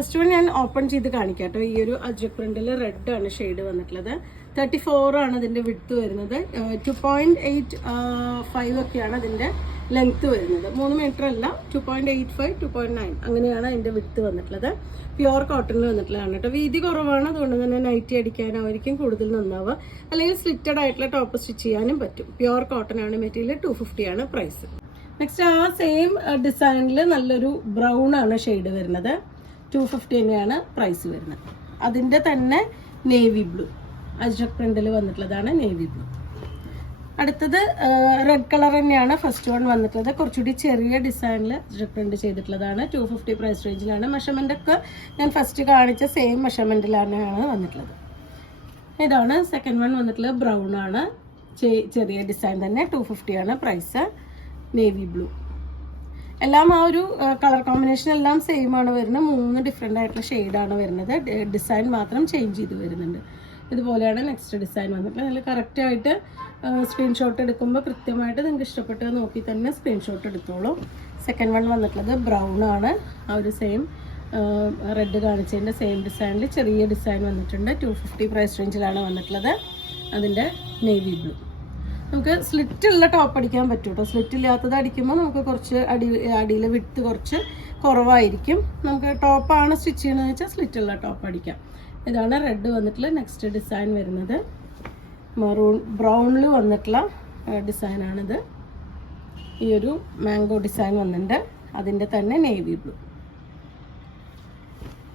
First one ഞാൻ open ചെയ്ത് കാണിക്കാം കേട്ടോ. ഈ ഒരു അജ്രക് പ്രിന്റിൽ റെഡ് ആണ് ഷെയ്ഡ് വന്നിട്ടുള്ളത്. 34 ആണ് ഇതിന്റെ വിഡ്ത്ത് വരുന്നത്. 2.85 ഒക്കെയാണ് അതിന്റെ ലെങ്ത് വരുന്നത്. 3 മീറ്റർ അല്ല, 2.85 2.9 അങ്ങനെയാണ് അതിന്റെ വിഡ്ത്ത് വന്നിട്ടുള്ളത്. പ്യുവർ കോട്ടണിൽ വന്നിട്ടുള്ളതാണ് കേട്ടോ. വീതി കുറവാണ്, അതുകൊണ്ട് തന്നെ നൈറ്റി അടിക്കാനായിരിക്കും കൂടുതൽ നന്നാവുക. അല്ലെങ്കിൽ സ്ലിറ്റഡ് ആയിട്ടുള്ള ടോപ്പ് സ്റ്റിച്ച് ചെയ്യാനും പറ്റും. പ്യുവർ കോട്ടൺ ആണ് മെറ്റീരിയൽ. 250 ആണ് പ്രൈസ്. നെക്സ്റ്റ് ആ സെയിം ഡിസൈനിൽ നല്ലൊരു ബ്രൗൺ ആണ് ഷെയ്ഡ് വരുന്നത്. 250 തന്നെയാണ് പ്രൈസ് വരുന്നത്. അതിൻ്റെ തന്നെ നേവി ബ്ലൂ അജ്രക് പ്രിന്റിൽ വന്നിട്ടുള്ളതാണ് നേവി ബ്ലൂ. അടുത്തത് റെഡ് കളർ തന്നെയാണ് ഫസ്റ്റ് വൺ വന്നിട്ടുള്ളത്. കുറച്ചുകൂടി ചെറിയ ഡിസൈനിൽ അജ്രക് പ്രിന്റ് ചെയ്തിട്ടുള്ളതാണ്. 250 പ്രൈസ് റേഞ്ചിലാണ്. മെഷർമെൻ്റ് ഒക്കെ ഞാൻ ഫസ്റ്റ് കാണിച്ച സെയിം മെഷർമെൻറ്റിലാണ് വന്നിട്ടുള്ളത്. ഇതാണ് സെക്കൻഡ് വൺ വന്നിട്ടുള്ളത്. ബ്രൗൺ ആണ്, ചെറിയ ഡിസൈൻ തന്നെ. 250 ആണ് പ്രൈസ്. നേവി ബ്ലൂ എല്ലാം ആ ഒരു കളർ കോമ്പിനേഷൻ എല്ലാം സെയിം ആണ് വരുന്നത്. 3 ഡിഫറെൻ്റ് ആയിട്ടുള്ള ഷെയ്ഡാണ് വരുന്നത്. ഡിസൈൻ മാത്രം ചേഞ്ച് ചെയ്ത് വരുന്നുണ്ട്. ഇതുപോലെയാണ് നെക്സ്റ്റ് ഡിസൈൻ വന്നിട്ടുള്ളത്. അതിൽ കറക്റ്റായിട്ട് സ്ക്രീൻഷോട്ട് എടുക്കുമ്പോൾ കൃത്യമായിട്ട് നിങ്ങൾക്ക് ഇഷ്ടപ്പെട്ടത് നോക്കി തന്നെ സ്ക്രീൻഷോട്ട് എടുത്തോളൂ. സെക്കൻഡ് വൺ വന്നിട്ടുള്ളത് ബ്രൗൺ ആണ്. ആ ഒരു സെയിം റെഡ് കാണിച്ചതിൻ്റെ സെയിം ഡിസൈനിൽ ചെറിയ ഡിസൈൻ വന്നിട്ടുണ്ട്. 250 പ്രൈസ് റേഞ്ചിലാണ് വന്നിട്ടുള്ളത്. അതിൻ്റെ നേവി ബ്ലൂ. നമുക്ക് സ്ലിറ്റുള്ള ടോപ്പ് അടിക്കാൻ പറ്റും കേട്ടോ. സ്ലിറ്റ് ഇല്ലാത്തത് അടിക്കുമ്പോൾ നമുക്ക് കുറച്ച് അടിയിൽ വിട്ട് കുറച്ച് കുറവായിരിക്കും. നമുക്ക് ടോപ്പാണ് സ്റ്റിച്ച് ചെയ്യണമെന്ന് വെച്ചാൽ സ്ലിറ്റുള്ള ടോപ്പ് അടിക്കാം. ഇതാണ് റെഡ് വന്നിട്ടുള്ള നെക്സ്റ്റ് ഡിസൈൻ വരുന്നത്. മെറൂൺ ബ്രൗണിൽ വന്നിട്ടുള്ള ഡിസൈനാണിത്. ഈ ഒരു മാംഗോ ഡിസൈൻ വന്നിട്ടുണ്ട്. അതിൻ്റെ തന്നെ നേവി ബ്ലൂ.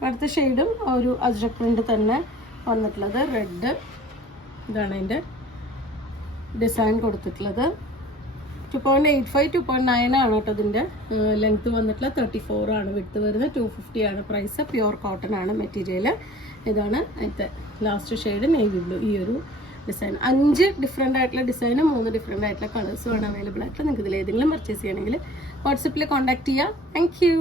അടുത്ത ഷെയ്ഡും ഒരു അജ്രക് പ്രിന്റ് തന്നെ വന്നിട്ടുള്ളത് റെഡ്. ഇതാണ് അതിൻ്റെ ഡിസൈൻ കൊടുത്തിട്ടുള്ളത്. 2.85 2.9 ആണ് കേട്ടോ ഇതിൻ്റെ ലെങ്ത്ത് വന്നിട്ടുള്ള. 34 ആണ് വിഡ്ത്ത് വരുന്നത്. 250 ആണ് പ്രൈസ്. പ്യുവർ കോട്ടൺ ആണ് മെറ്റീരിയൽ. ഇതാണ് അതിൻ്റെ ലാസ്റ്റ് ഷെയ്ഡ് നേവി ബ്ലൂ. ഈ ഒരു ഡിസൈൻ 5 ഡിഫറെൻ്റ് ആയിട്ടുള്ള ഡിസൈന് 3 ഡിഫറെൻ്റ് ആയിട്ടുള്ള കളേഴ്സുമാണ് അവൈലബിൾ ആയിട്ടുള്ളത്. നിങ്ങൾക്ക് ഇതിൽ ഏതെങ്കിലും പർച്ചേസ് ചെയ്യണമെങ്കിൽ വാട്സപ്പിൽ കോൺടാക്ട് ചെയ്യാം. Thank you.